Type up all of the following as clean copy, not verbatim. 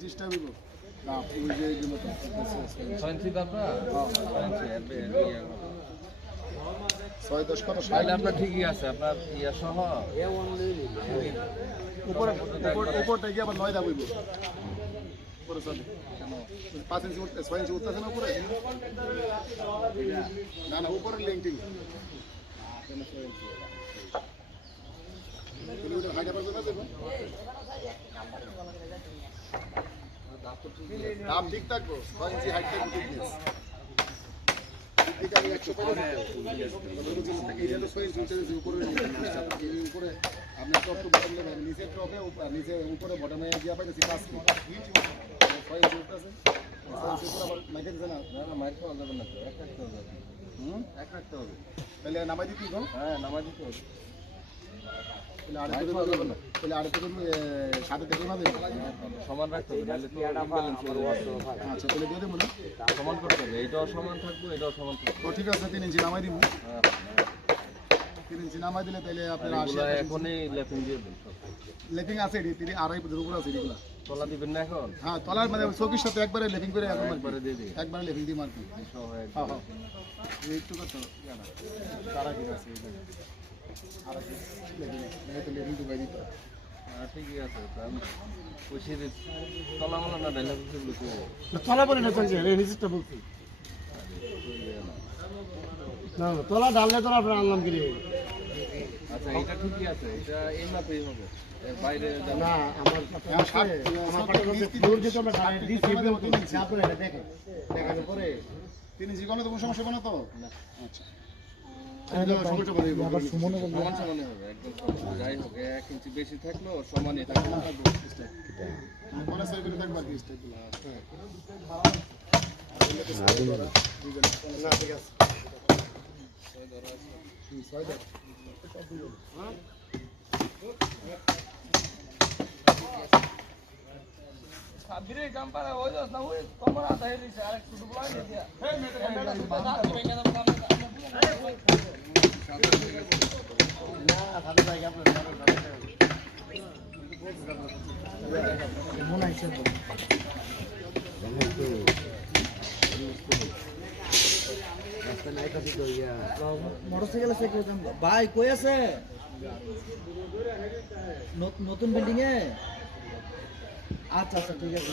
চেষ্টা করব না ওই যে এগুলো তো সয়েন্সি আপনার ছয় দশ কত তাহলে আপনার ঠিকই আছে আপনার ইয়া সহ উপরটা গিয়ে আবার 9 দা বইব উপরে চলে কেন 5 ইঞ্চি উঠতে 6 ইঞ্চি উঠতেছে না উপরে না না উপরে লিঙ্কিং দাম ঠিক থাকবো 6 ইঞ্চি হাইট থাকবে ফিটনেস ঠিক আছে 100 টাকা এটা তো 6 ইঞ্চি উঠে উপরে উপরে আপনি টপ টু বটম নেবেন নিচে টপে নিচে উপরে বটমে গিয়ে পাইতেছি 5 ফিট 6 ইঞ্চি উঠতেছে 6 ইঞ্চি উপরে আবার মাইকে দিছে না না মাইক পাওয়া যাবে না তো এক রাখতে হবে এক রাখতে হবে তাহলে নামাই দিতে গো হ্যাঁ নামাই দিতে হবে তাহলে আরেকটু সাথে দেখে না দেবে সমান রাখতে হবে নাহলে তো ইমব্যালেন্স হয়ে যাবে আচ্ছা তাহলে দিয়ে দেবো না সমান করতে হবে এটাও সমান থাকবে এটাও সমান থাকবে ও ঠিক আছে 3 ইঞ্চি নামাই দিব 3 ইঞ্চি নামাই দিলে তাহলে আপনার এগুলো এখনই লেপিং দিয়ে দেন সব লেপিং আছে এটি 3.5 ফুটের উপর আছে এগুলো তলা দিবেন না এখন হ্যাঁ তলার মানে চৌকির সাথে একবারে লেপিং করে একবারে দিয়ে দিই একবারে লেপিং দিয়ে মারবি সহ হ্যাঁ হ্যাঁ একটু কত জানা তারা কি আছে আর কি লেপিং তো বাইরে ঠিকই আছে কারণ ওই সিঁড়ি তলা মনে না ডাইলা কিছু তলা বলে না চলছে রেজিস্টার বলছি না তলা ডাললে তো আপনার আনলাম কি রে আচ্ছা এটা ঠিকই আছে এটা এই মাপেই হবে বাইরে না আমার পাশে দূর যেতে আমরা ডাইরেক্ট দিছি না করে এটা দেখে দেখার পরে 3 ইঞ্চি কোনো তো কোনো সমস্যা হবে না তো না আচ্ছা সমস্যা হবে আবার সমান সমানই হবে একদম সমান যাই হোক 1 ইঞ্চি বেশি থাকলেও সমানই থাকবে মনে সই করে থাকবে আর কি স্টাইল না ঠিক আছে ছয় ধর হ্যাঁ সাবিরে জাম্পারা হই যাস না ওই কমরা দাই দিছে আরেক শুধু বলাই দিয়া এই মেটা সুদা দাঁত ভেঙে দাও না ভালো জায়গা আপনার মনে আছে তো মোটরসাইকেল আছে ভাই কই আছে নতুন বিল্ডিং এ আচ্ছা আচ্ছা ঠিক আছে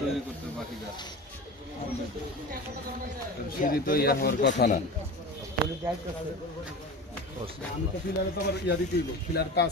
তৈরি করতে বাকি গাছ সিঁড়ি তো ইয়া হওয়ার কথা না আমি তো ফিলারে তো আবার ইয়া দিতেই ফিলার কাজ